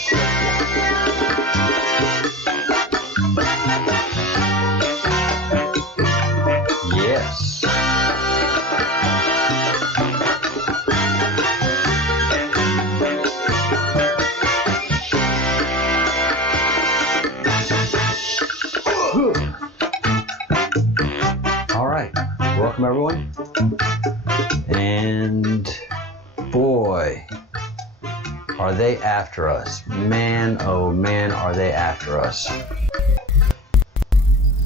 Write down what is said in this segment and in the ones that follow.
Yes, yes, yes. All right, welcome everyone. And boy, are they after us. Man, oh man, are they after us.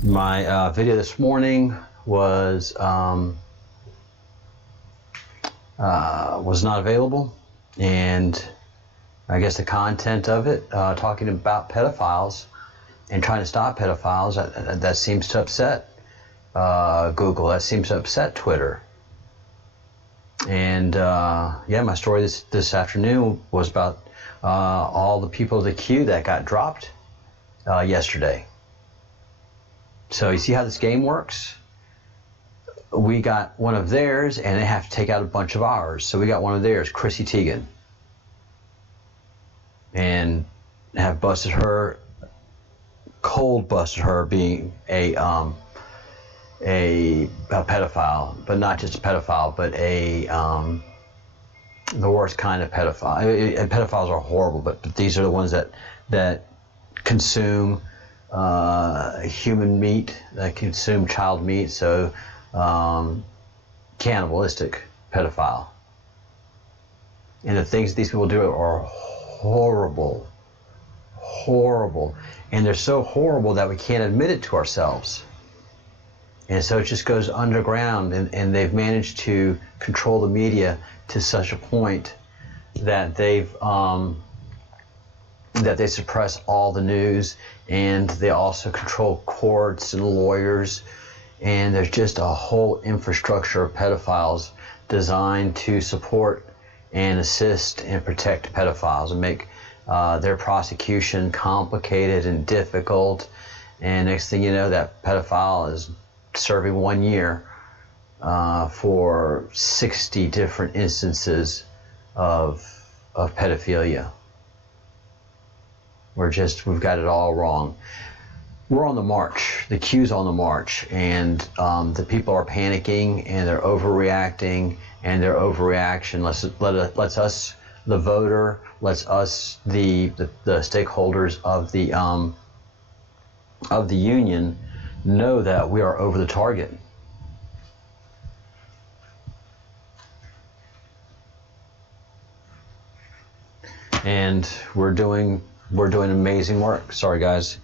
My video this morning was not available, and I guess the content of it, talking about pedophiles and trying to stop pedophiles, that seems to upset Google, that seems to upset Twitter. And yeah, my story this afternoon was about all the people of the queue that got dropped yesterday. So you see how this game works? We got one of theirs, and they have to take out a bunch of ours. So we got one of theirs, Chrissy Teigen, and have busted her, cold busted her being a pedophile, but not just a pedophile, but the worst kind of pedophile. And pedophiles are horrible, but these are the ones that consume human meat, that consume child meat. So cannibalistic pedophile. And the things these people do are horrible, horrible, and they're so horrible that we can't admit it to ourselves. And so it just goes underground, and they've managed to control the media to such a point that they suppress all the news, and they also control courts and lawyers, and there's just a whole infrastructure of pedophiles designed to support and assist and protect pedophiles and make their prosecution complicated and difficult. And next thing you know, that pedophile is serving 1 year for 60 different instances of pedophilia. We've got it all wrong. We're on the march. The queue's on the march, and the people are panicking, and they're overreacting, and their overreaction lets us, the voter, lets us, the stakeholders of the union, know that we are over the target. And we're doing amazing work. Sorry guys,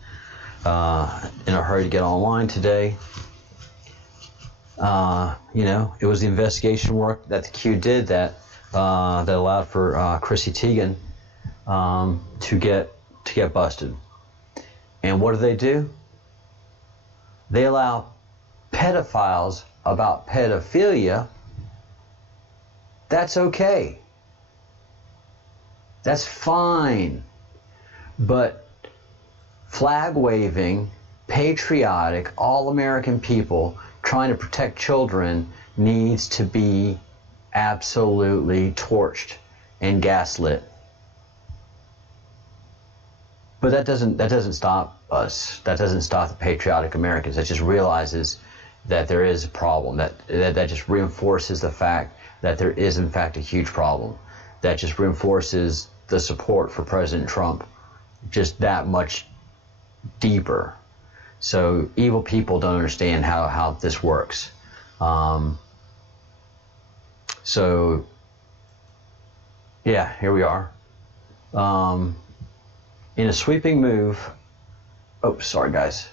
in a hurry to get online today. It was the investigation work that the Q did that allowed for Chrissy Teigen to get busted. And what do? They allow pedophiles about pedophilia. That's okay. That's fine. But flag-waving, patriotic, all-American people trying to protect children needs to be absolutely torched and gaslit. But that doesn't stop us. That doesn't stop the patriotic Americans. That just realizes that there is a problem. That just reinforces the fact that there is in fact a huge problem. That just reinforces the support for President Trump just that much deeper. So evil people don't understand how this works. So yeah, here we are. In a sweeping move, sorry guys.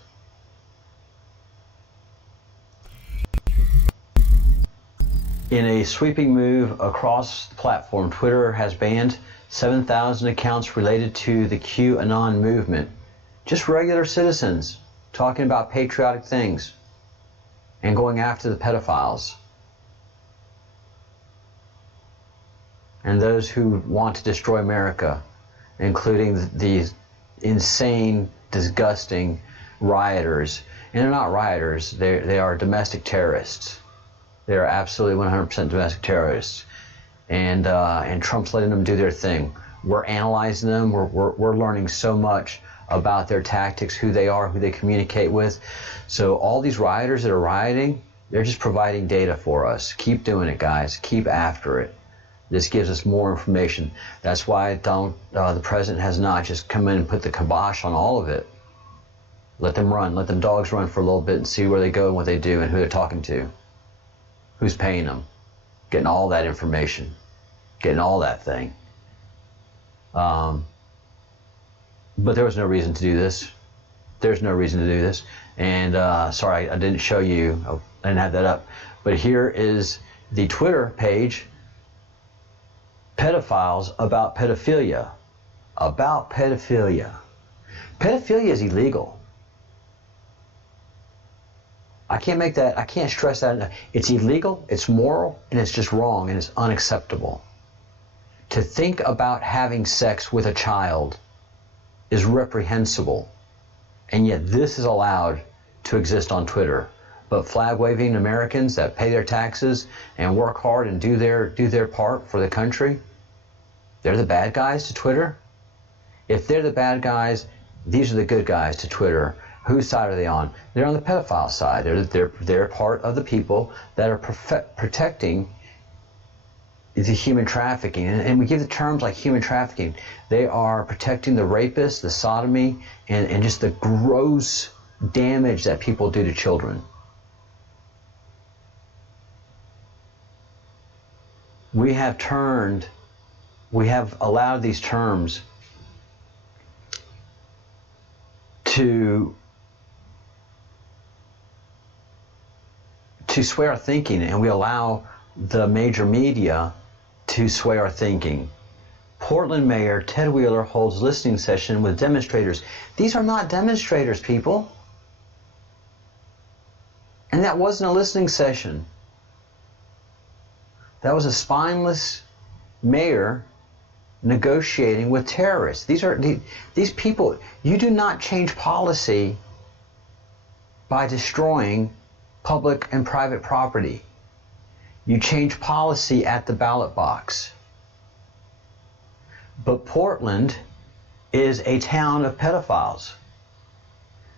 In a sweeping move across the platform, Twitter has banned 7,000 accounts related to the QAnon movement. Just regular citizens talking about patriotic things and going after the pedophiles and those who want to destroy America, including these insane, disgusting rioters. And they're not rioters, they are domestic terrorists. They are absolutely 100% domestic terrorists. And Trump's letting them do their thing. We're analyzing them. We're learning so much about their tactics, who they are, who they communicate with. So all these rioters that are rioting, they're just providing data for us. Keep doing it, guys. Keep after it. This gives us more information. That's why the president has not just come in and put the kibosh on all of it. Let them run. Let them dogs run for a little bit and see where they go and what they do and who they're talking to. Who's paying them. Getting all that information. Getting all that thing. But there was no reason to do this. There's no reason to do this. And sorry, I didn't show you. I didn't have that up. But here is the Twitter page. Pedophiles about pedophilia. About pedophilia. Pedophilia is illegal. I can't stress that enough. It's illegal, it's moral, and it's just wrong, and it's unacceptable. To think about having sex with a child is reprehensible, and yet this is allowed to exist on Twitter. But flag-waving Americans that pay their taxes and work hard and do their part for the country, they're the bad guys to Twitter? If they're the bad guys, these are the good guys to Twitter. Whose side are they on? They're on the pedophile side. They're part of the people that are protecting the human trafficking. And we give the terms like human trafficking. They are protecting the rapists, the sodomy, and just the gross damage that people do to children. We have allowed these terms to sway our thinking, and we allow the major media to sway our thinking. Portland Mayor Ted Wheeler holds listening session with demonstrators. These are not demonstrators, people. And that wasn't a listening session. That was a spineless mayor negotiating with terrorists. These people. You do not change policy by destroying public and private property. You change policy at the ballot box. But Portland is a town of pedophiles.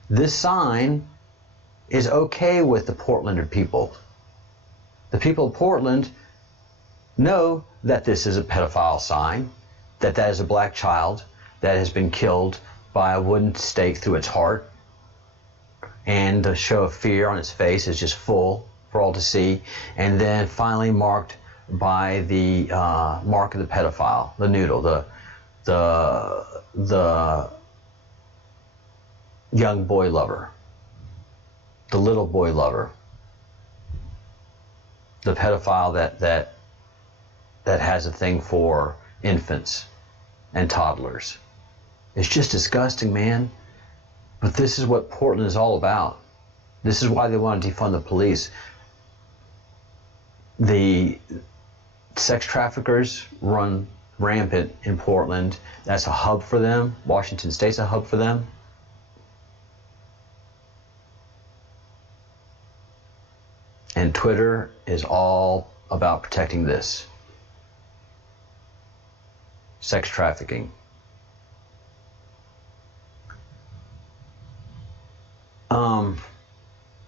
This sign is okay with the Portlander people. The people of Portland know that this is a pedophile sign, that is a black child that has been killed by a wooden stake through its heart, and the show of fear on its face is just full for all to see, and then finally marked by the mark of the pedophile, the noodle, the young boy lover, the little boy lover, the pedophile that has a thing for infants and toddlers. It's just disgusting, man. But this is what Portland is all about. This is why they want to defund the police. The sex traffickers run rampant in Portland. That's a hub for them. Washington State's a hub for them. And Twitter is all about protecting this. Sex trafficking.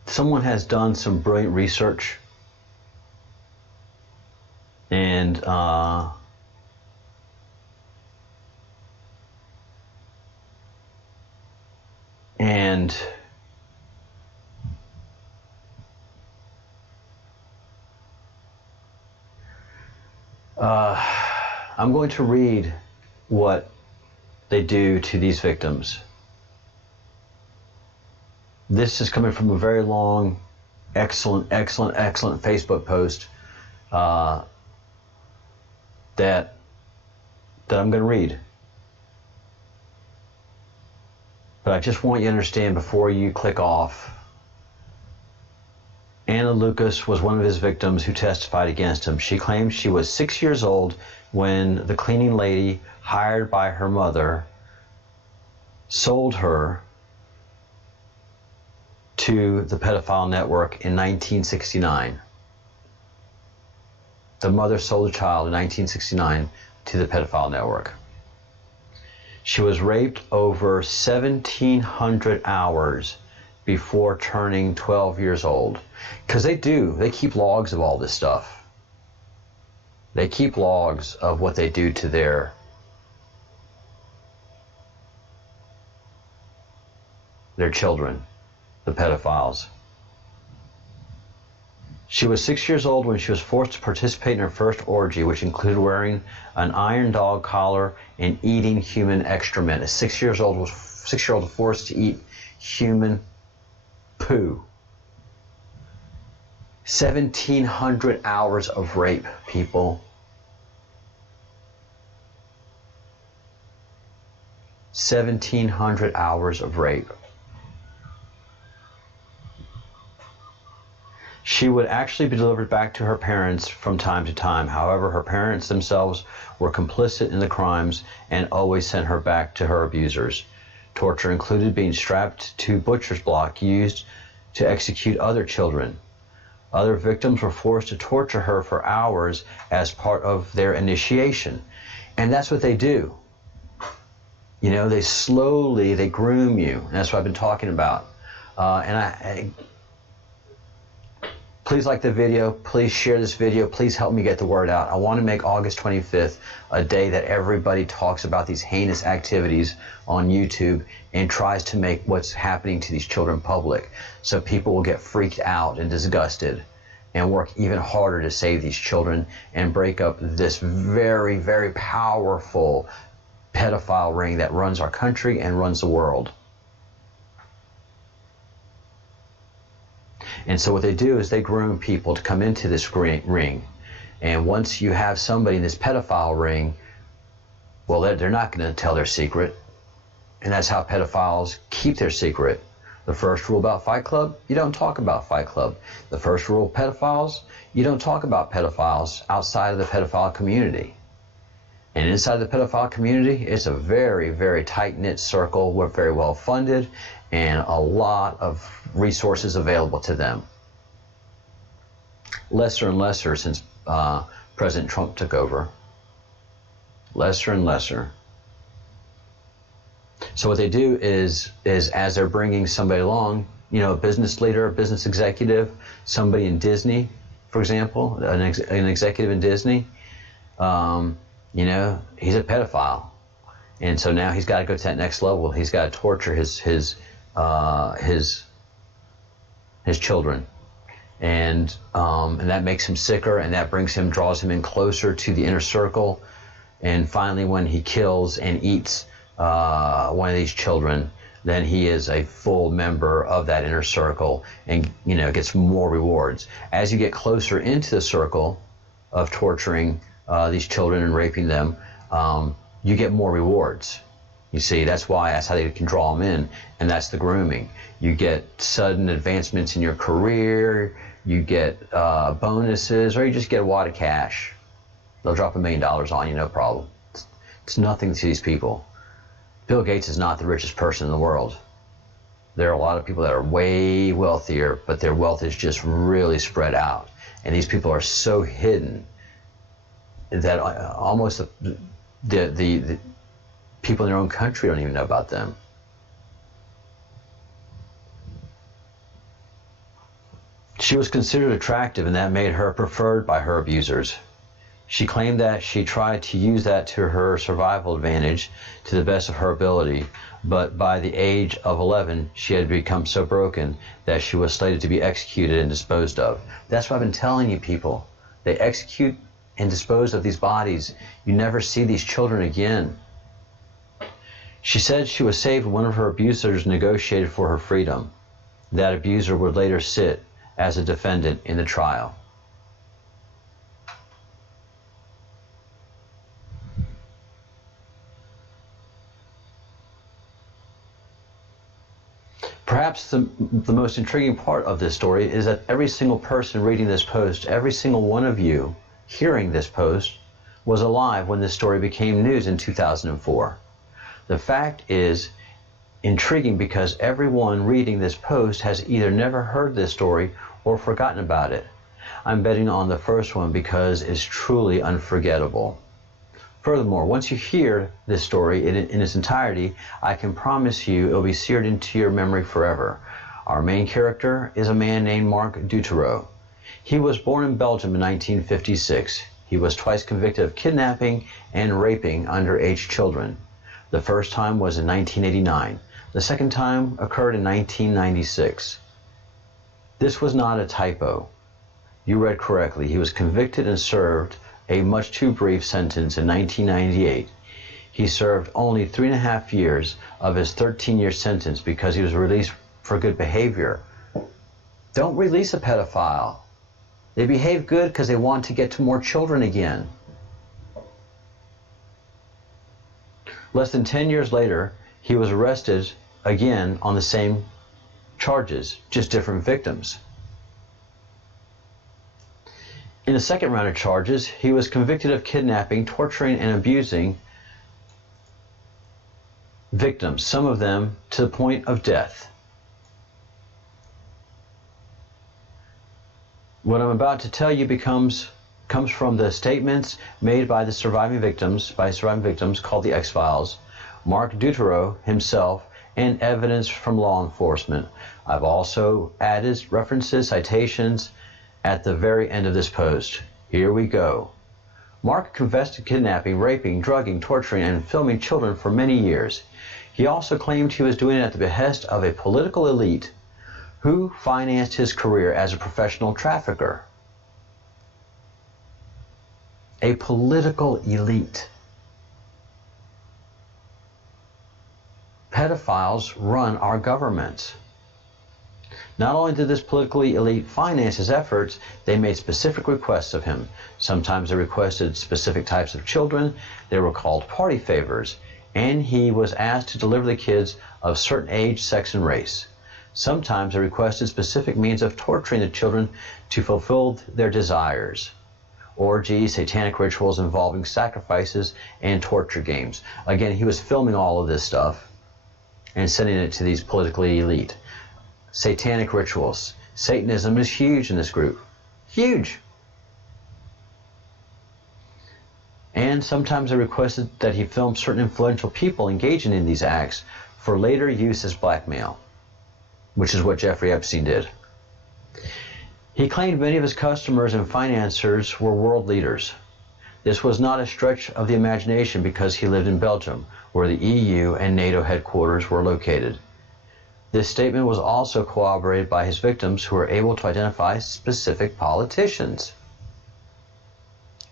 Someone has done some brilliant research, and I'm going to read what they do to these victims. This is coming from a very long, excellent Facebook post that I'm going to read. But I just want you to understand before you click off. Anna Lucas was one of his victims who testified against him. She claimed she was 6 years old when the cleaning lady hired by her mother sold her to the pedophile network in 1969. The mother sold the child in 1969 to the pedophile network. She was raped over 1,700 hours before turning 12 years old. Because they keep logs of all this stuff. They keep logs of what they do to their children, the pedophiles. She was 6 years old when she was forced to participate in her first orgy, which included wearing an iron dog collar and eating human excrement. A 6 year old was forced to eat human poo. 1,700 hours of rape, people. 1,700 hours of rape. She would actually be delivered back to her parents from time to time. However, her parents themselves were complicit in the crimes and always sent her back to her abusers. Torture included being strapped to butcher's block used to execute other children. Other victims were forced to torture her for hours as part of their initiation. And that's what they do. You know, they groom you. And that's what I've been talking about. Please like the video, please share this video, please help me get the word out. I want to make August 25th a day that everybody talks about these heinous activities on YouTube and tries to make what's happening to these children public, so people will get freaked out and disgusted and work even harder to save these children and break up this very, very powerful pedophile ring that runs our country and runs the world. And so what they do is they groom people to come into this ring. And once you have somebody in this pedophile ring, well, they're not going to tell their secret. And that's how pedophiles keep their secret. The first rule about Fight Club, you don't talk about Fight Club. The first rule of pedophiles, you don't talk about pedophiles outside of the pedophile community. And inside the pedophile community, it's a very, very tight-knit circle. We're very well funded and a lot of resources available to them. Lesser and lesser since President Trump took over. Lesser and lesser. So what they do is as they're bringing somebody along, you know, a business leader, a business executive, somebody in Disney, for example, an executive in Disney, you know, he's a pedophile. And so now he's got to go to that next level. He's got to torture his children, and that makes him sicker, and that draws him in closer to the inner circle. And finally, when he kills and eats one of these children, then he is a full member of that inner circle, and you know, gets more rewards. As you get closer into the circle of torturing these children and raping them, you get more rewards. You see, that's how they can draw them in, and that's the grooming. You get sudden advancements in your career, you get bonuses, or you just get a wad of cash. They'll drop $1 million on you, no problem. It's nothing to these people. Bill Gates is not the richest person in the world. There are a lot of people that are way wealthier, but their wealth is just really spread out. And these people are so hidden that almost the people in their own country don't even know about them. She was considered attractive, and that made her preferred by her abusers. She claimed that she tried to use that to her survival advantage to the best of her ability, but by the age of 11, she had become so broken that she was slated to be executed and disposed of. That's what I've been telling you, people. They execute and dispose of these bodies. You never see these children again. She said she was saved when one of her abusers negotiated for her freedom. That abuser would later sit as a defendant in the trial. Perhaps the most intriguing part of this story is that every single person reading this post, every single one of you hearing this post, was alive when this story became news in 2004. The fact is intriguing because everyone reading this post has either never heard this story or forgotten about it. I'm betting on the first one because it's truly unforgettable. Furthermore, once you hear this story in its entirety, I can promise you it will be seared into your memory forever. Our main character is a man named Mark Dutroux. He was born in Belgium in 1956. He was twice convicted of kidnapping and raping underage children. The first time was in 1989. The second time occurred in 1996. This was not a typo. You read correctly. He was convicted and served a much too brief sentence in 1998. He served only 3.5 years of his 13-year sentence because he was released for good behavior. Don't release a pedophile. They behave good because they want to get to more children again. Less than 10 years later, he was arrested again on the same charges, just different victims. In the second round of charges, he was convicted of kidnapping, torturing, and abusing victims, some of them to the point of death. What I'm about to tell you comes from the statements made by the surviving victims, called the X-Files, Mark Dutroux himself, and evidence from law enforcement. I've also added references, citations at the very end of this post. Here we go. Mark confessed to kidnapping, raping, drugging, torturing, and filming children for many years. He also claimed he was doing it at the behest of a political elite who financed his career as a professional trafficker. A political elite. Pedophiles run our governments. Not only did this political elite finance his efforts, they made specific requests of him. Sometimes they requested specific types of children. They were called party favors, and he was asked to deliver the kids of certain age, sex, and race. Sometimes they requested specific means of torturing the children to fulfill their desires. Orgies, satanic rituals involving sacrifices, and torture games. Again, he was filming all of this stuff and sending it to these politically elite. Satanic rituals. Satanism is huge in this group. Huge. And sometimes they requested that he film certain influential people engaging in these acts for later use as blackmail, which is what Jeffrey Epstein did. He claimed many of his customers and financiers were world leaders. This was not a stretch of the imagination because he lived in Belgium, where the EU and NATO headquarters were located. This statement was also corroborated by his victims, who were able to identify specific politicians.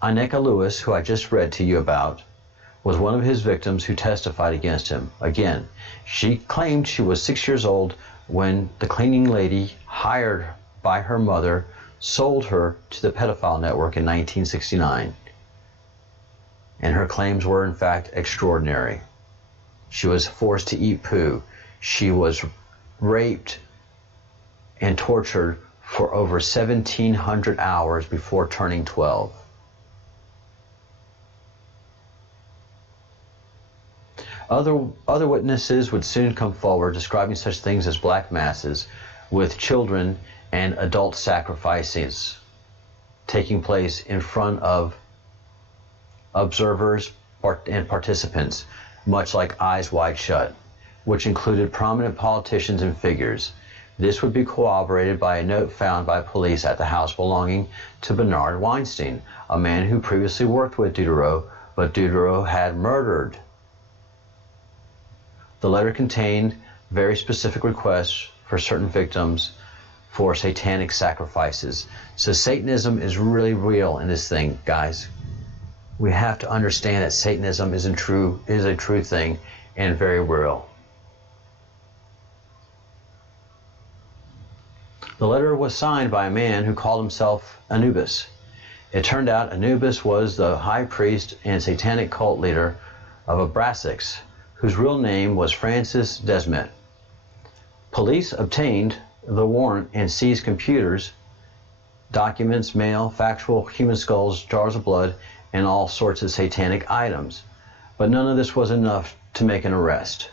Anneka Lewis, who I just read to you about, was one of his victims who testified against him. Again, she claimed she was 6 years old when the cleaning lady hired by her mother sold her to the pedophile network in 1969. And her claims were in fact extraordinary. She was forced to eat poo. She was raped and tortured for over 1,700 hours before turning 12. Other witnesses would soon come forward describing such things as black masses with children and adult sacrifices taking place in front of observers and participants, much like Eyes Wide Shut, which included prominent politicians and figures. This would be corroborated by a note found by police at the house belonging to Bernard Weinstein, a man who previously worked with Dutroux, but Dutroux had murdered. The letter contained very specific requests for certain victims for satanic sacrifices. So Satanism is really real in this thing, guys. We have to understand that Satanism is a true thing and very real. The letter was signed by a man who called himself Anubis. It turned out Anubis was the high priest and satanic cult leader of Abraxas, whose real name was Francis Desmet. Police obtained the warrant and seized computers, documents, mail, factual human skulls, jars of blood, and all sorts of satanic items. But none of this was enough to make an arrest.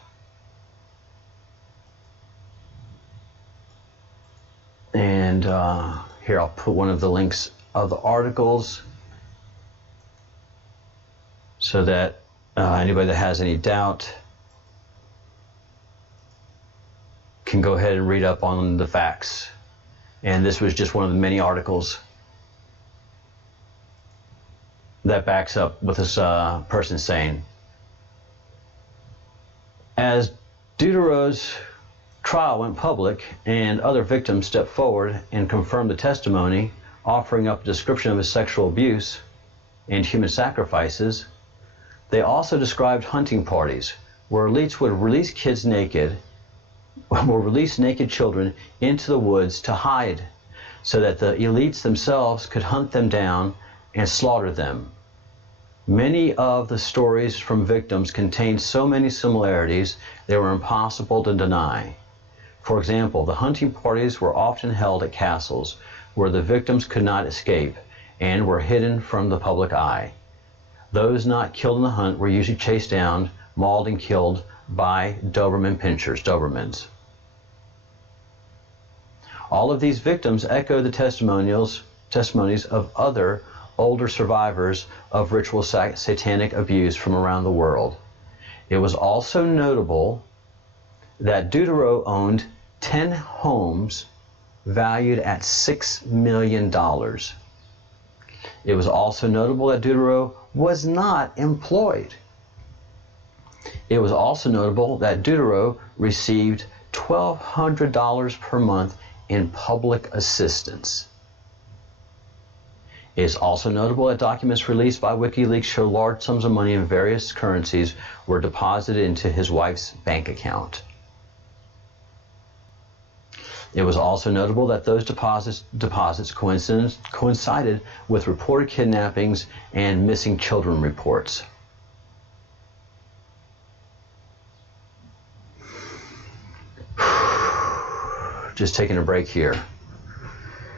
And here I'll put one of the links of the articles. so that anybody that has any doubt can go ahead and read up on the facts. And this was just one of the many articles that backs up what this person saying. As Deutero's trial went public and other victims stepped forward and confirmed the testimony, offering up a description of his sexual abuse and human sacrifices, they also described hunting parties where elites would release kids naked, or release naked children into the woods to hide so that the elites themselves could hunt them down and slaughter them. Many of the stories from victims contained so many similarities they were impossible to deny. For example, the hunting parties were often held at castles where the victims could not escape and were hidden from the public eye. Those not killed in the hunt were usually chased down, mauled, and killed by Doberman pinchers, Dobermans. All of these victims echo the testimonies of other older survivors of ritual satanic abuse from around the world. It was also notable that Deutero owned 10 homes valued at $6 million. It was also notable that Deutero was not employed. It was also notable that Deutero received $1,200 per month in public assistance. It is also notable that documents released by WikiLeaks show large sums of money in various currencies were deposited into his wife's bank account. It was also notable that those deposits coincided with reported kidnappings and missing children reports. Just taking a break here.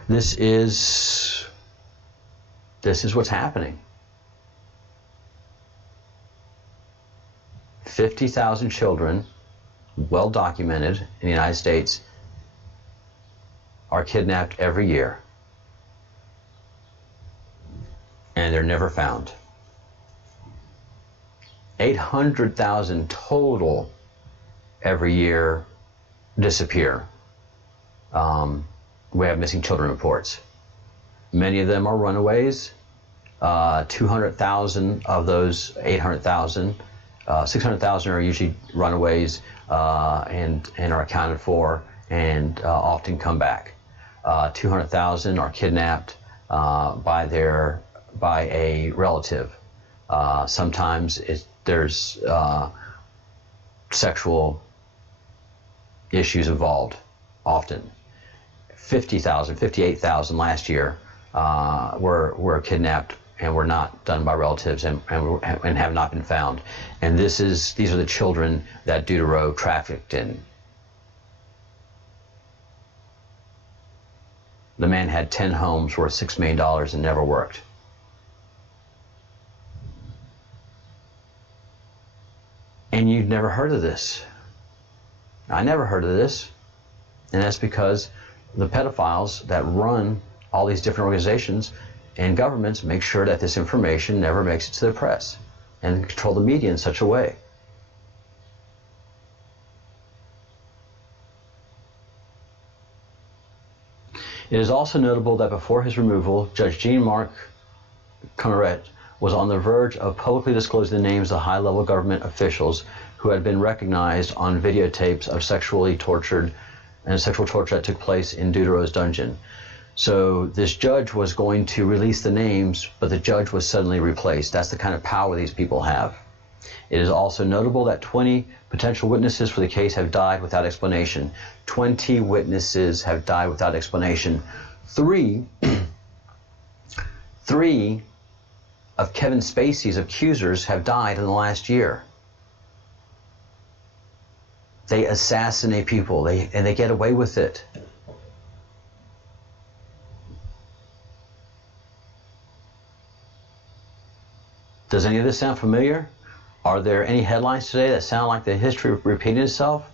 This is what's happening. 50,000 children, well documented in the United States, are kidnapped every year, and they're never found. 800,000 total every year disappear. We have missing children reports. Many of them are runaways. 200,000 of those 800,000, 600,000 are usually runaways and are accounted for and often come back. 200,000 are kidnapped by a relative. Sometimes there's sexual issues involved. Often. 50,000, 58,000 last year were kidnapped and were not done by relatives and have not been found. And these are the children that Deutero trafficked in. The man had 10 homes worth $6 million and never worked. And you've never heard of this. I never heard of this. And that's because the pedophiles that run all these different organizations and governments make sure that this information never makes it to the press and control the media in such a way. It is also notable that before his removal, Judge Jean-Marc Connery was on the verge of publicly disclosing the names of high-level government officials who had been recognized on videotapes of sexual torture that took place in Deutero's dungeon. So this judge was going to release the names, but the judge was suddenly replaced. That's the kind of power these people have. It is also notable that 20 potential witnesses for the case have died without explanation. 20 witnesses have died without explanation. Three of Kevin Spacey's accusers have died in the last year. They assassinate people, and they get away with it. Does any of this sound familiar? Are there any headlines today that sound like the history repeating itself?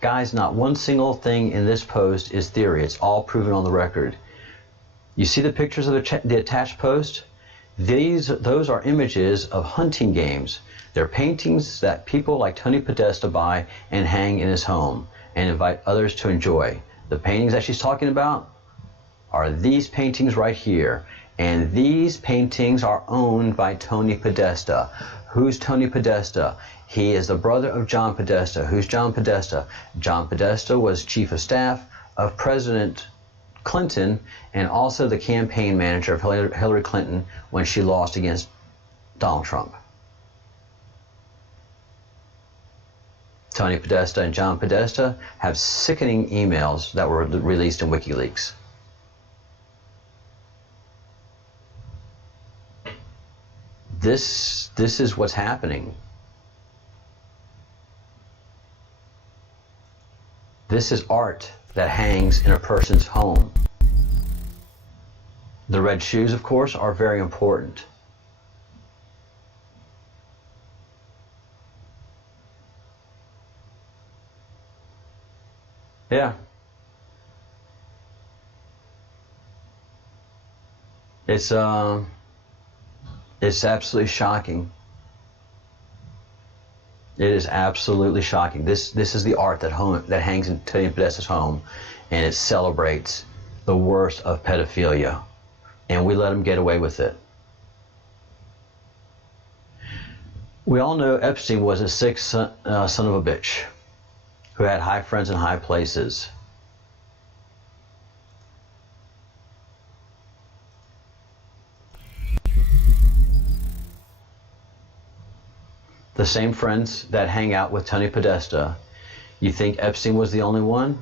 Guys, not one single thing in this post is theory. It's all proven on the record. You see the pictures of the attached post? Those are images of hunting games. They're paintings that people like Tony Podesta buy and hang in his home and invite others to enjoy. The paintings that she's talking about are these paintings right here. And these paintings are owned by Tony Podesta. Who's Tony Podesta? He is the brother of John Podesta. Who's John Podesta? John Podesta was chief of staff of President Clinton and also the campaign manager of Hillary Clinton when she lost against Donald Trump. Tony Podesta and John Podesta have sickening emails that were released in WikiLeaks. This is what's happening. This is art that hangs in a person's home. The red shoes, of course, are very important. Yeah. It's absolutely shocking. It is absolutely shocking. This is the art that hangs in Tony Podesta's home, and it celebrates the worst of pedophilia, and we let him get away with it. We all know Epstein was a sick son of a bitch who had high friends in high places. The same friends that hang out with Tony Podesta, you think Epstein was the only one?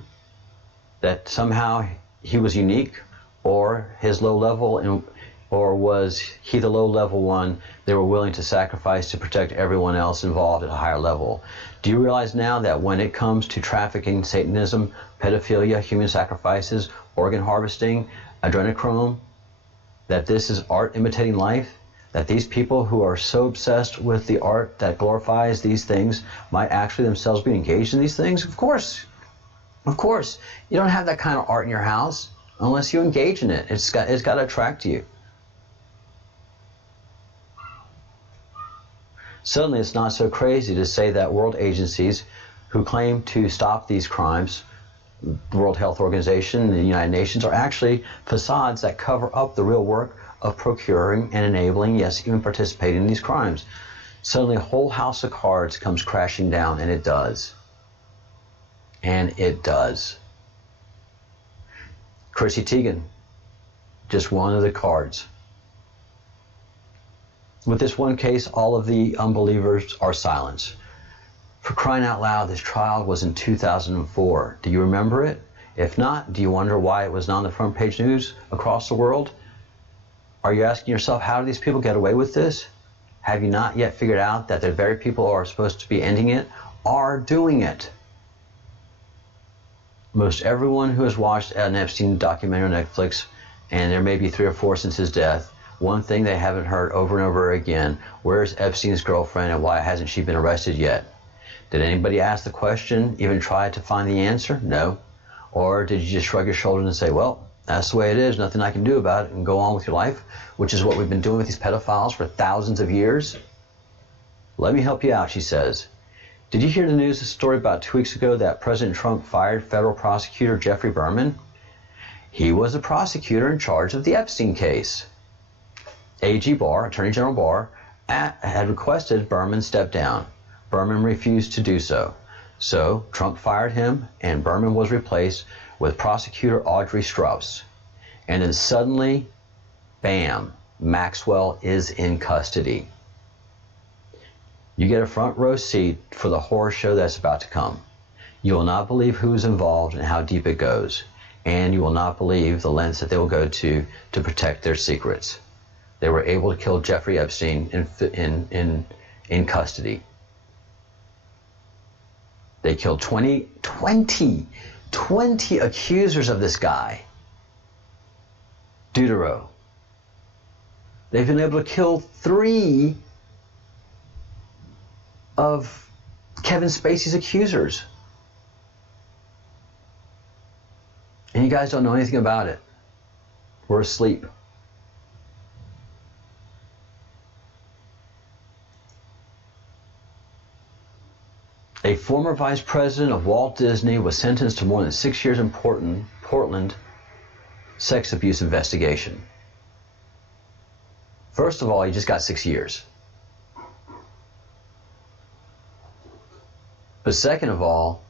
That somehow he was unique, or his low level, or was he the low level one they were willing to sacrifice to protect everyone else involved at a higher level? Do you realize now that when it comes to trafficking, Satanism, pedophilia, human sacrifices, organ harvesting, adrenochrome, that this is art imitating life? That these people who are so obsessed with the art that glorifies these things might actually themselves be engaged in these things? Of course. Of course. You don't have that kind of art in your house unless you engage in it. It's got to attract you. Suddenly it's not so crazy to say that world agencies who claim to stop these crimes, the World Health Organization and the United Nations, are actually facades that cover up the real work of procuring and enabling, yes, even participating in these crimes. Suddenly a whole house of cards comes crashing down, and it does. And it does. Chrissy Teigen, just one of the cards. With this one case, all of the unbelievers are silenced. For crying out loud, this trial was in 2004. Do you remember it? If not, do you wonder why it was not on the front page news across the world? Are you asking yourself, how do these people get away with this? Have you not yet figured out that the very people who are supposed to be ending it are doing it? Most everyone who has watched an Epstein documentary on Netflix, and there may be 3 or 4 since his death, one thing they haven't heard over and over again: where's Epstein's girlfriend and why hasn't she been arrested yet? Did anybody ask the question, even try to find the answer? No. Or did you just shrug your shoulders and say, well, that's the way it is, nothing I can do about it, and go on with your life, which is what we've been doing with these pedophiles for thousands of years? Let me help you out, she says. Did you hear the news story about 2 weeks ago that President Trump fired federal prosecutor Jeffrey Berman? He was the prosecutor in charge of the Epstein case. AG Barr, Attorney General Barr, had requested Berman step down. Berman refused to do so. So Trump fired him, and Berman was replaced with prosecutor Audrey Strauss. And then suddenly, bam, Maxwell is in custody. You get a front row seat for the horror show that's about to come. You will not believe who's involved and how deep it goes. And you will not believe the lengths that they will go to protect their secrets. They were able to kill Jeffrey Epstein in custody. They killed 20 accusers of this guy. Deutero. They've been able to kill 3 of Kevin Spacey's accusers. And you guys don't know anything about it. We're asleep. A former vice president of Walt Disney was sentenced to more than 6 years in Portland sex abuse investigation. First of all, he just got 6 years. But second of all,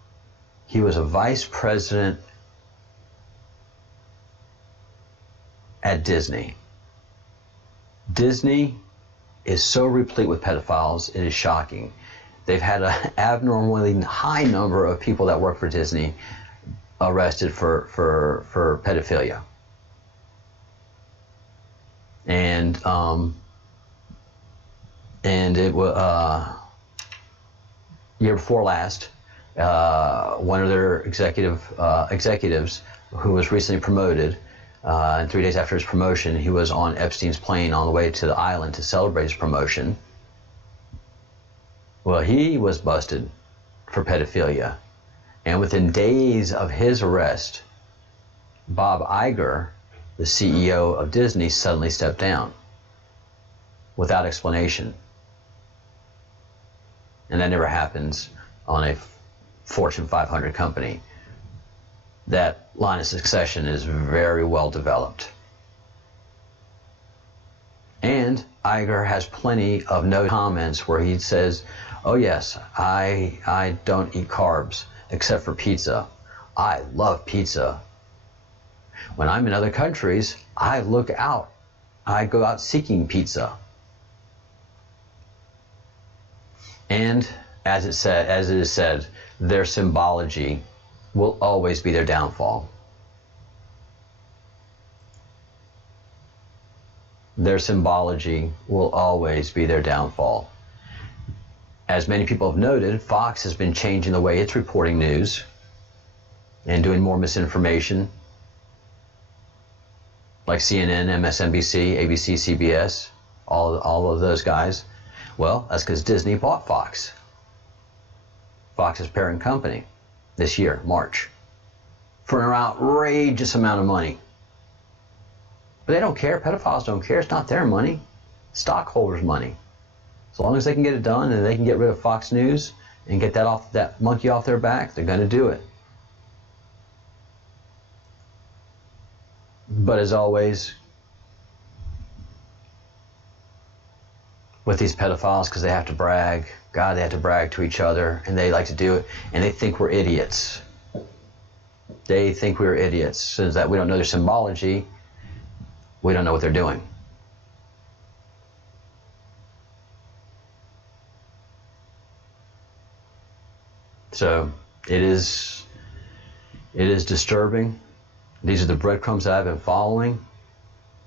he was a vice president at Disney. Disney is so replete with pedophiles, it is shocking. They've had an abnormally high number of people that work for Disney arrested for pedophilia. And it was year before last, one of their executives who was recently promoted, and 3 days after his promotion, he was on Epstein's plane on the way to the island to celebrate his promotion. Well, he was busted for pedophilia. And within days of his arrest, Bob Iger, the CEO of Disney, suddenly stepped down without explanation. And that never happens on a Fortune 500 company. That line of succession is very well developed. And Iger has plenty of no comments where he says, oh yes, I don't eat carbs except for pizza. I love pizza. When I'm in other countries, I look out. I go out seeking pizza. And as it is said, their symbology will always be their downfall. Their symbology will always be their downfall. As many people have noted, Fox has been changing the way it's reporting news and doing more misinformation, like CNN, MSNBC, ABC, CBS, all of those guys. Well, that's because Disney bought Fox. Fox's parent company this year, March, for an outrageous amount of money. But they don't care. Pedophiles don't care. It's not their money. Stockholders' money. As long as they can get it done and they can get rid of Fox News and get that monkey off their back, they're going to do it. But as always, with these pedophiles, because they have to brag, God, they have to brag to each other, and they like to do it, and they think we're idiots. They think we're idiots, so that we don't know their symbology, we don't know what they're doing. So it is disturbing. These are the breadcrumbs that I've been following,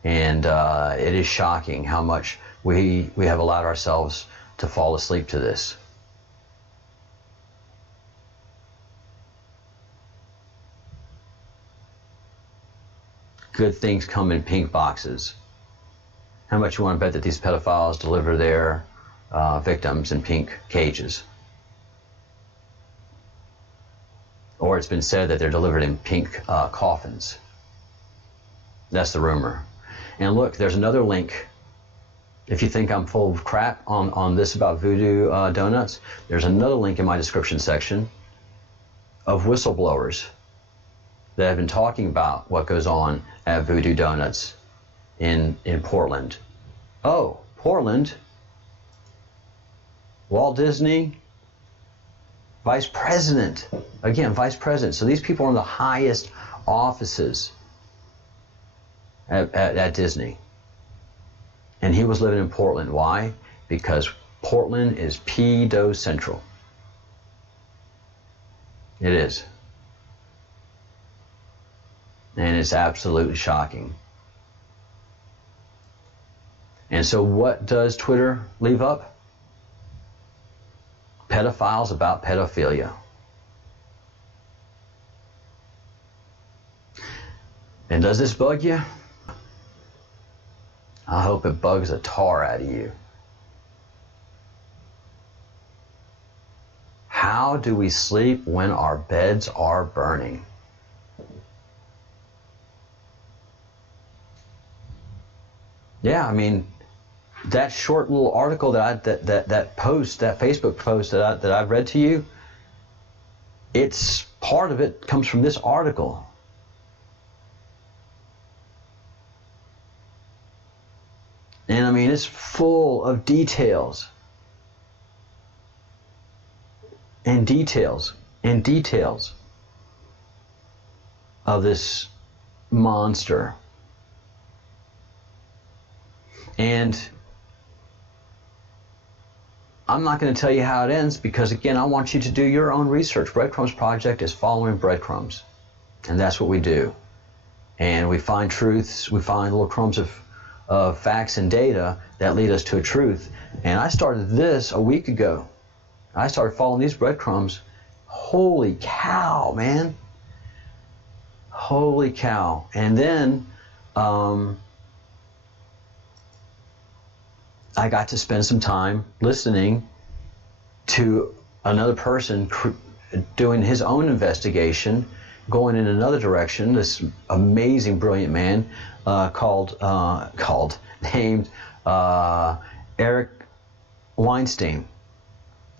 and it is shocking how much we have allowed ourselves to fall asleep to this. Good things come in pink boxes. How much you want to bet that these pedophiles deliver their victims in pink cages? Or it's been said that they're delivered in pink coffins. That's the rumor. And look, there's another link. If you think I'm full of crap on this about voodoo donuts, there's another link in my description section of whistleblowers that have been talking about what goes on at Voodoo Donuts in Portland. Oh, Portland? Walt Disney? Vice president. Again, vice president. So these people are in the highest offices at Disney. And he was living in Portland. Why? Because Portland is pedo central. It is. And it's absolutely shocking. And so what does Twitter leave up? Pedophiles about pedophilia. And does this bug you? I hope it bugs the tar out of you. How do we sleep when our beds are burning? Yeah, I mean, that short little article that Facebook post that I've read to you, it's part of it comes from this article. And I mean, it's full of details and details and details of this monster. And I'm not going to tell you how it ends because, again, I want you to do your own research. Breadcrumbs Project is following breadcrumbs. And that's what we do. And we find truths, we find little crumbs of facts and data that lead us to a truth. And I started this a week ago. I started following these breadcrumbs. Holy cow, man. Holy cow. And then I got to spend some time listening to another person doing his own investigation, going in another direction. This amazing, brilliant man named Eric Weinstein.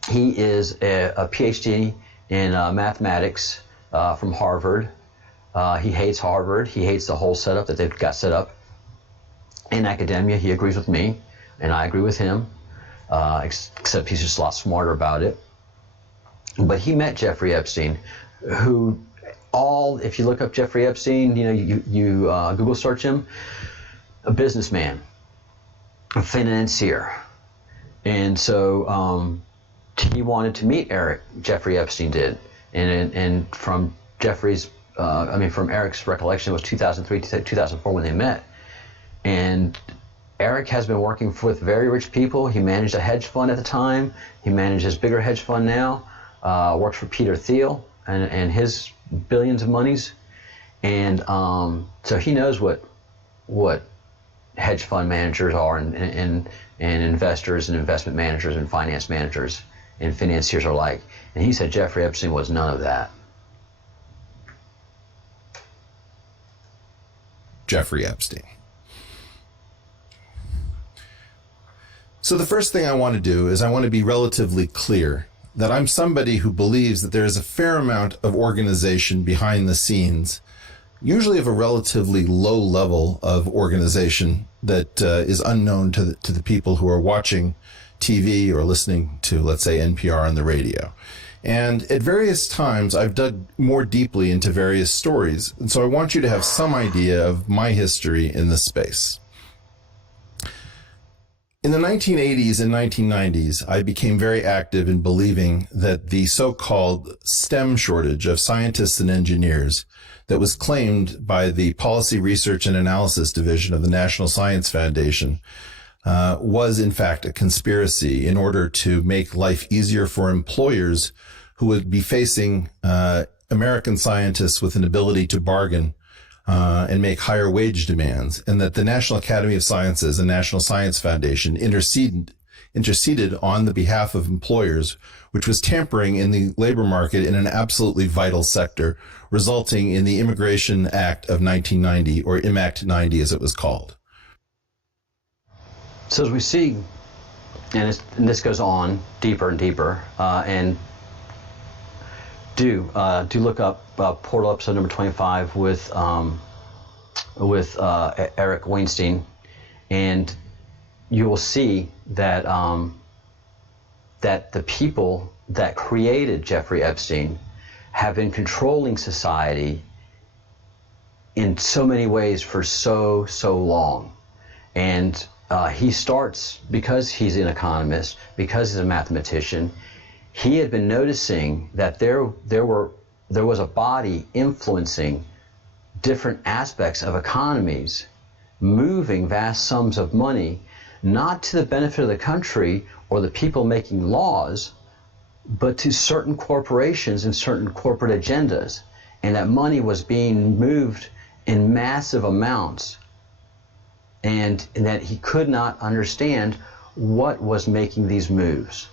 He is a PhD in mathematics from Harvard. He hates Harvard. He hates the whole setup that they've got set up in academia. He agrees with me, and I agree with him, except he's just a lot smarter about it. But he met Jeffrey Epstein, who if you look up Jeffrey Epstein, you Google search him, a businessman, a financier. And so he wanted to meet Eric, Jeffrey Epstein did. And from from Eric's recollection, it was 2003 to 2004 when they met. And Eric has been working with very rich people. He managed a hedge fund at the time. He manages a bigger hedge fund now. Works for Peter Thiel and his billions of monies. And so he knows what hedge fund managers are and investors and investment managers and finance managers and financiers are like. And he said Jeffrey Epstein was none of that. Jeffrey Epstein. So the first thing I want to do is I want to be relatively clear that I'm somebody who believes that there is a fair amount of organization behind the scenes, usually of a relatively low level of organization that is unknown to the people who are watching TV or listening to, let's say, NPR on the radio. And at various times, I've dug more deeply into various stories. And so I want you to have some idea of my history in this space. In the 1980s and 1990s, I became very active in believing that the so-called STEM shortage of scientists and engineers that was claimed by the Policy Research and Analysis Division of the National Science Foundation was in fact a conspiracy in order to make life easier for employers who would be facing American scientists with an ability to bargain and make higher wage demands, and that the National Academy of Sciences and National Science Foundation interceded on the behalf of employers, which was tampering in the labor market in an absolutely vital sector, resulting in the Immigration Act of 1990, or IMACT 90 as it was called. So as we see, and this goes on deeper and deeper, and do look up Portal episode number 25 with Eric Weinstein, and you will see that that the people that created Jeffrey Epstein have been controlling society in so many ways for so long. And he starts, because he's an economist, because he's a mathematician, he had been noticing that there was a body influencing different aspects of economies, moving vast sums of money, not to the benefit of the country or the people making laws, but to certain corporations and certain corporate agendas. And that money was being moved in massive amounts, and that he could not understand what was making these moves.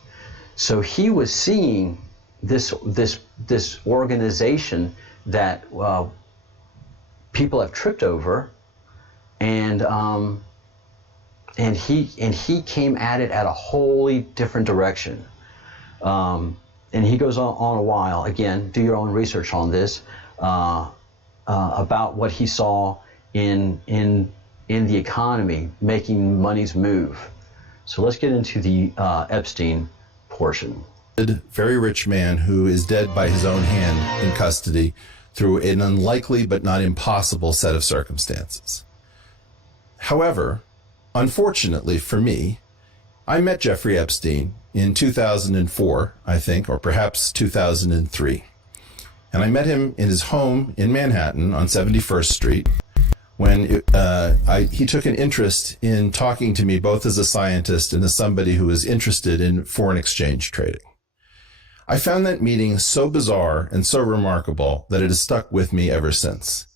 So he was seeing this organization that people have tripped over, and he came at it at a wholly different direction. And and he goes on a while. Again, do your own research on this, about what he saw in the economy, making monies move. So let's get into the Epstein portion. Very rich man who is dead by his own hand in custody through an unlikely but not impossible set of circumstances. However, unfortunately for me, I met Jeffrey Epstein in 2004, I think, or perhaps 2003. And I met him in his home in Manhattan on 71st Street when he took an interest in talking to me both as a scientist and as somebody who was interested in foreign exchange trading. I found that meeting so bizarre and so remarkable that it has stuck with me ever since.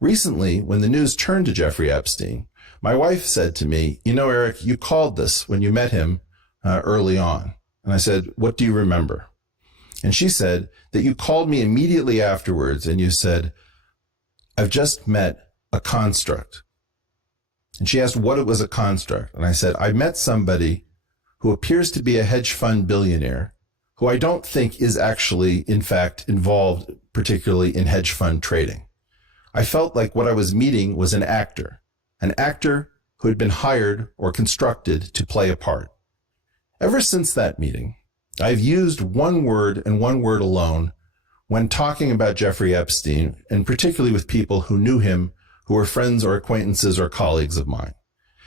Recently, when the news turned to Jeffrey Epstein, my wife said to me, "You know, Eric, you called this when you met him early on." And I said, "What do you remember?" And she said that you called me immediately afterwards and you said, "I've just met a construct." And she asked what it was a construct. And I said, "I met somebody who appears to be a hedge fund billionaire who I don't think is actually, in fact, involved particularly in hedge fund trading. I felt like what I was meeting was an actor who had been hired or constructed to play a part." Ever since that meeting, I've used one word and one word alone when talking about Jeffrey Epstein, and particularly with people who knew him, who were friends or acquaintances or colleagues of mine.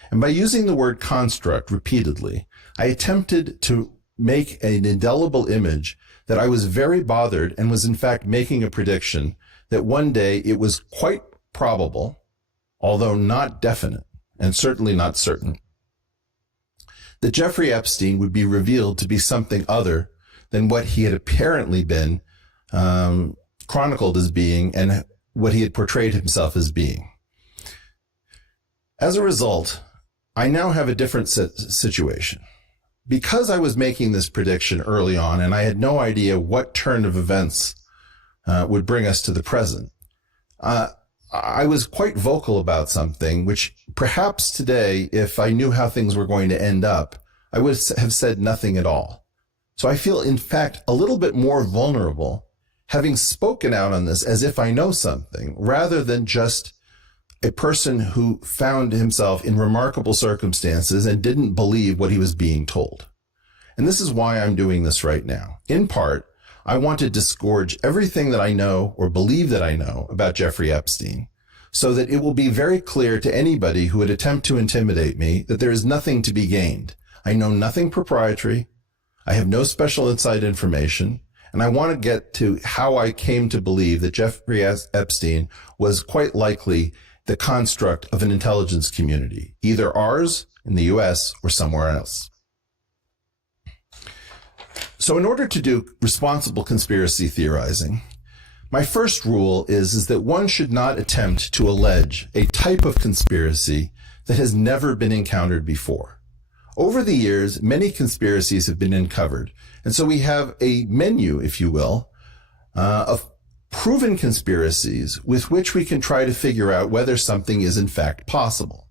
And by using the word construct repeatedly, I attempted to make an indelible image that I was very bothered and was in fact making a prediction that one day it was quite probable, although not definite, and certainly not certain, that Jeffrey Epstein would be revealed to be something other than what he had apparently been chronicled as being and what he had portrayed himself as being. As a result, I now have a different situation. Because I was making this prediction early on and I had no idea what turn of events would bring us to the present, I was quite vocal about something which perhaps today, if I knew how things were going to end up, I would have said nothing at all. So I feel, in fact, a little bit more vulnerable having spoken out on this as if I know something, rather than just a person who found himself in remarkable circumstances and didn't believe what he was being told. And this is why I'm doing this right now. In part, I want to disgorge everything that I know or believe that I know about Jeffrey Epstein, so that it will be very clear to anybody who would attempt to intimidate me that there is nothing to be gained. I know nothing proprietary. I have no special inside information. And I want to get to how I came to believe that Jeffrey Epstein was quite likely the construct of an intelligence community, either ours in the US or somewhere else. So in order to do responsible conspiracy theorizing, my first rule is that one should not attempt to allege a type of conspiracy that has never been encountered before. Over the years, many conspiracies have been uncovered, and so we have a menu, if you will, of proven conspiracies with which we can try to figure out whether something is in fact possible.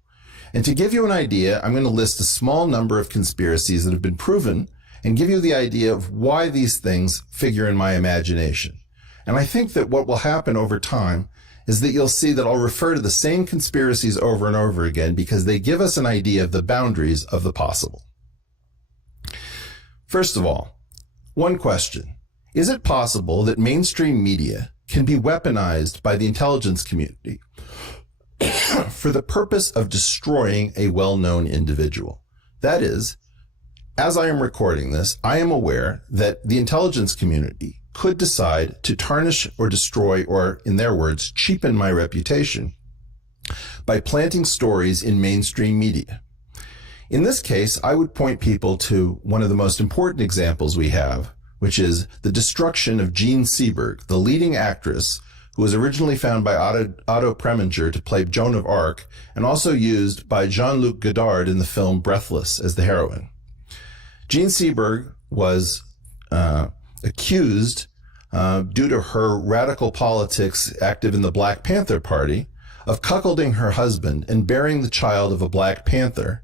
And to give you an idea, I'm going to list a small number of conspiracies that have been proven and give you the idea of why these things figure in my imagination. And I think that what will happen over time is that you'll see that I'll refer to the same conspiracies over and over again because they give us an idea of the boundaries of the possible. First of all, one question. Is it possible that mainstream media can be weaponized by the intelligence community for the purpose of destroying a well-known individual? That is, as I am recording this, I am aware that the intelligence community could decide to tarnish or destroy, or in their words, cheapen my reputation by planting stories in mainstream media. In this case, I would point people to one of the most important examples we have, which is the destruction of Jean Seberg, the leading actress who was originally found by Otto Preminger to play Joan of Arc and also used by Jean-Luc Godard in the film Breathless as the heroine. Jean Seberg was accused, due to her radical politics active in the Black Panther Party, of cuckolding her husband and bearing the child of a Black Panther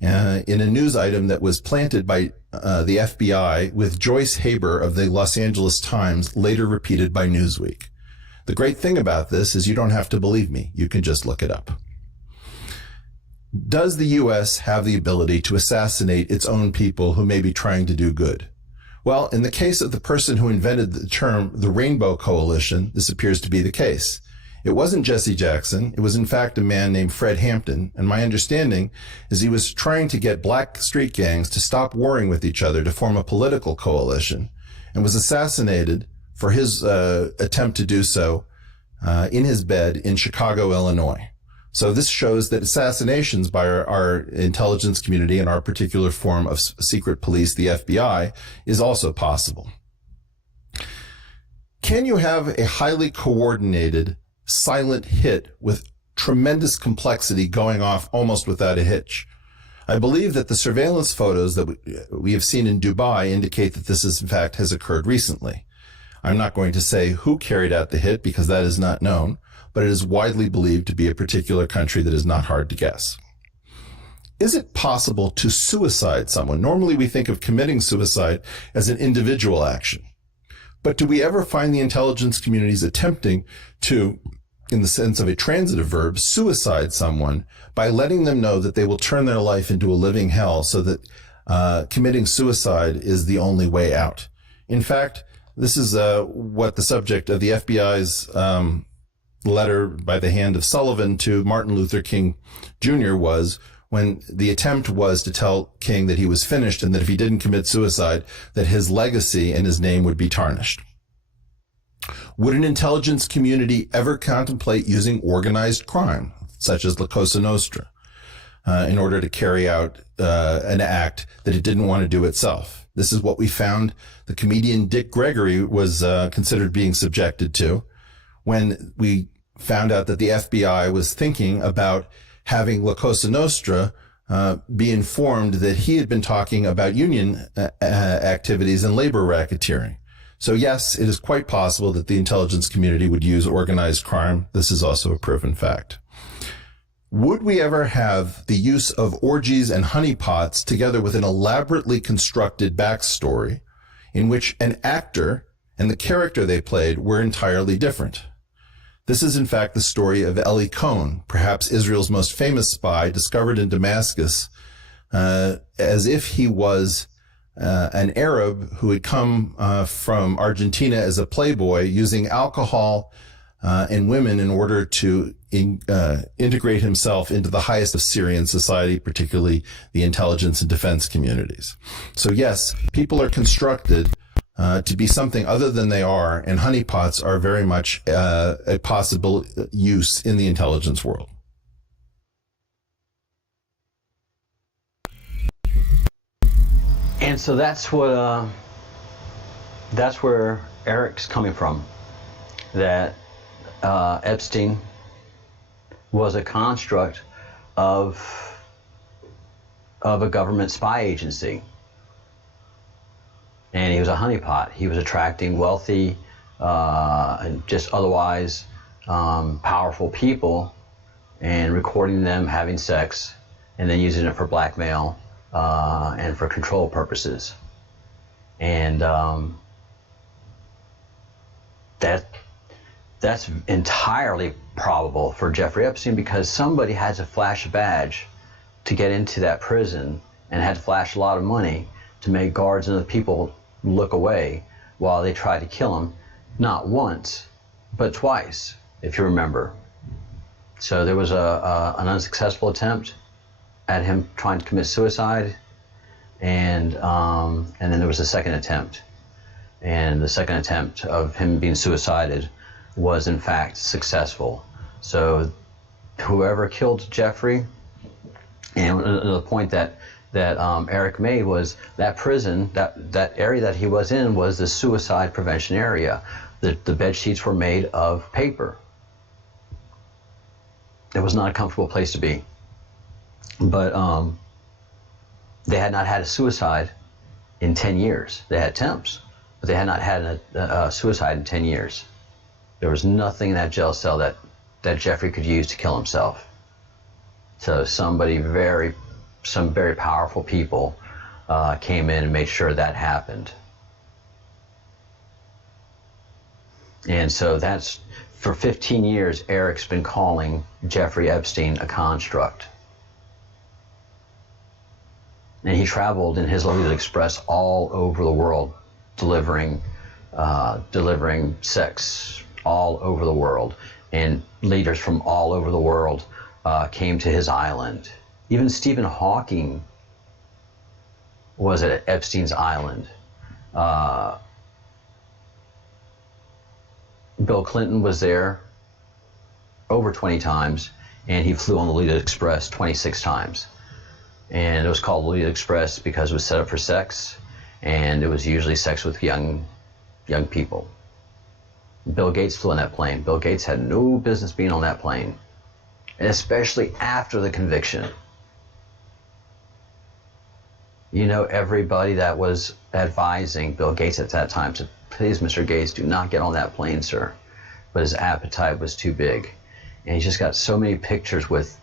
in a news item that was planted by the FBI with Joyce Haber of the Los Angeles Times, later repeated by Newsweek. The great thing about this is you don't have to believe me. You can just look it up. Does the U.S. have the ability to assassinate its own people who may be trying to do good? Well, in the case of the person who invented the term the Rainbow Coalition, this appears to be the case. It wasn't Jesse Jackson. It was, in fact, a man named Fred Hampton. And my understanding is he was trying to get black street gangs to stop warring with each other to form a political coalition, and was assassinated for his attempt to do so in his bed in Chicago, Illinois. So this shows that assassinations by our intelligence community and our particular form of secret police, the FBI, is also possible. Can you have a highly coordinated, silent hit with tremendous complexity going off almost without a hitch? I believe that the surveillance photos that we have seen in Dubai indicate that this is, in fact, has occurred recently. I'm not going to say who carried out the hit because that is not known, but it is widely believed to be a particular country that is not hard to guess. Is it possible to suicide someone? Normally we think of committing suicide as an individual action. But do we ever find the intelligence communities attempting to, in the sense of a transitive verb, suicide someone by letting them know that they will turn their life into a living hell so that committing suicide is the only way out? In fact, this is what the subject of the FBI's letter by the hand of Sullivan to Martin Luther King Jr. was, when the attempt was to tell King that he was finished and that if he didn't commit suicide, that his legacy and his name would be tarnished. Would an intelligence community ever contemplate using organized crime, such as La Cosa Nostra, in order to carry out an act that it didn't want to do itself? This is what we found the comedian Dick Gregory was considered being subjected to when we found out that the FBI was thinking about having La Cosa Nostra be informed that he had been talking about union activities and labor racketeering. So yes, it is quite possible that the intelligence community would use organized crime. This is also a proven fact. Would we ever have the use of orgies and honeypots together with an elaborately constructed backstory in which an actor and the character they played were entirely different? This is, in fact, the story of Eli Cohen, perhaps Israel's most famous spy, discovered in Damascus as if he was an Arab who had come from Argentina as a playboy, using alcohol and women in order to integrate himself into the highest of Syrian society, particularly the intelligence and defense communities. So yes, people are constructed to be something other than they are, and honeypots are very much a possible use in the intelligence world. And so that's what that's where Eric's coming from. That Epstein was a construct of a government spy agency. And he was a honeypot. He was attracting wealthy and just otherwise powerful people and recording them having sex and then using it for blackmail and for control purposes. And that's entirely probable for Jeffrey Epstein, because somebody had to flash a badge to get into that prison and had to flash a lot of money to make guards and other people look away while they tried to kill him, not once, but twice, if you remember. So there was an unsuccessful attempt at him trying to commit suicide, and then there was a second attempt. And the second attempt of him being suicided was in fact successful. So whoever killed Jeffrey, and the point that Eric made was that prison, that area that he was in, was the suicide prevention area. The bed sheets were made of paper. It was not a comfortable place to be. But they had not had a suicide in 10 years. They had attempts, but they had not had a suicide in 10 years. There was nothing in that jail cell that Jeffrey could use to kill himself. So somebody very some very powerful people came in and made sure that happened. And so that's, for 15 years, Eric's been calling Jeffrey Epstein a construct. And he traveled in his Lolita Express all over the world, delivering sex all over the world. And leaders from all over the world came to his island. Even Stephen Hawking was at Epstein's island. Bill Clinton was there over 20 times, and he flew on the Lolita Express 26 times. And it was called Lolita Express because it was set up for sex, and it was usually sex with young people. Bill Gates flew on that plane. Bill Gates had no business being on that plane, and especially after the conviction. You know, everybody that was advising Bill Gates at that time said, please, Mr. Gates, do not get on that plane, sir. But his appetite was too big. And he just got so many pictures with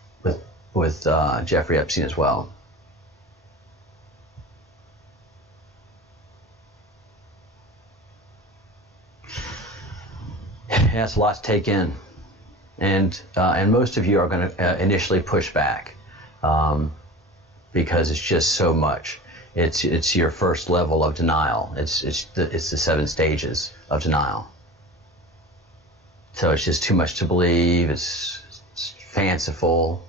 Jeffrey Epstein as well. Yeah, it's a lot to take in. And most of you are going to initially push back because it's just so much. It's your first level of denial. It's the 7 stages of denial. So it's just too much to believe. It's fanciful.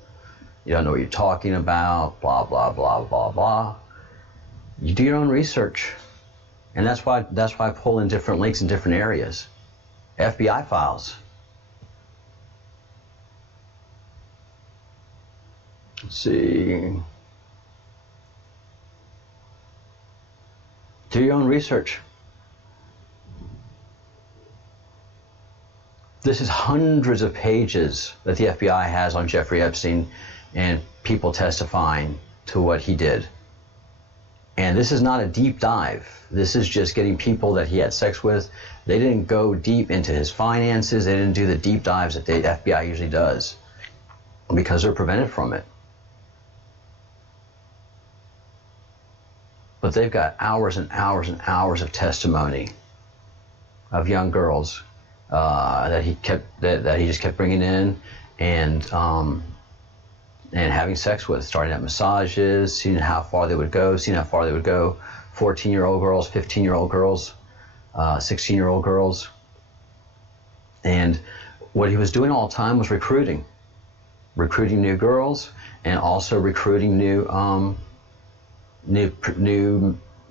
You don't know what you're talking about. Blah blah blah blah blah. You do your own research, and that's why I pull in different links in different areas. FBI files. Let's see. Do your own research. This is hundreds of pages that the FBI has on Jeffrey Epstein and people testifying to what he did. And this is not a deep dive. This is just getting people that he had sex with. They didn't go deep into his finances. They didn't do the deep dives that the FBI usually does because they're prevented from it. But they've got hours and hours and hours of testimony of young girls that he just kept bringing in and having sex with, starting at massages, seeing how far they would go, 14-year-old girls, 15-year-old girls, 16-year-old girls. And what he was doing all the time was recruiting new girls and also recruiting new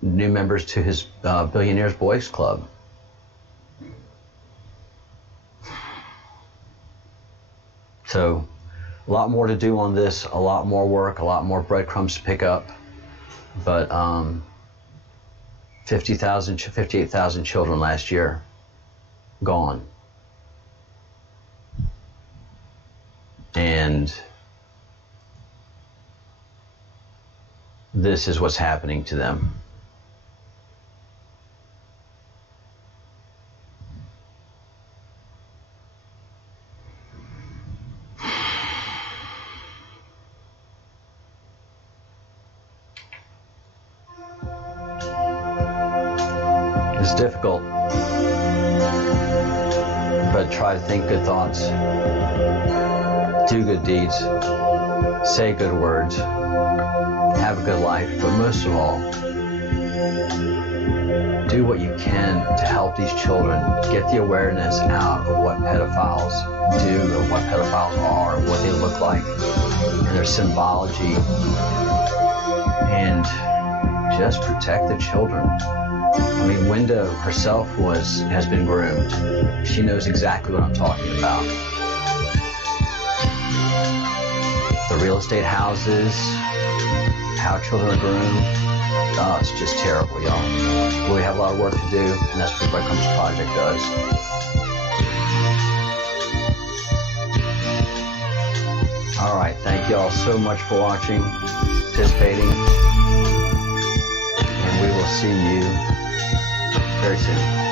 members to his Billionaires Boys Club. So a lot more to do on this, a lot more work, a lot more breadcrumbs to pick up. But 58,000 children last year gone. And this is what's happening to them. It's difficult, but try to think good thoughts, do good deeds, say good words, have a good life, but most of all, do what you can to help these children get the awareness out of what pedophiles do, or what pedophiles are, what they look like, and their symbology, and just protect the children. I mean, Wenda herself has been groomed. She knows exactly what I'm talking about. The real estate houses, how children are groomed. Oh, it's just terrible, y'all. We have a lot of work to do, and that's what the Breadcrumbs Project does. All right, thank y'all so much for watching, participating, and we will see you very soon.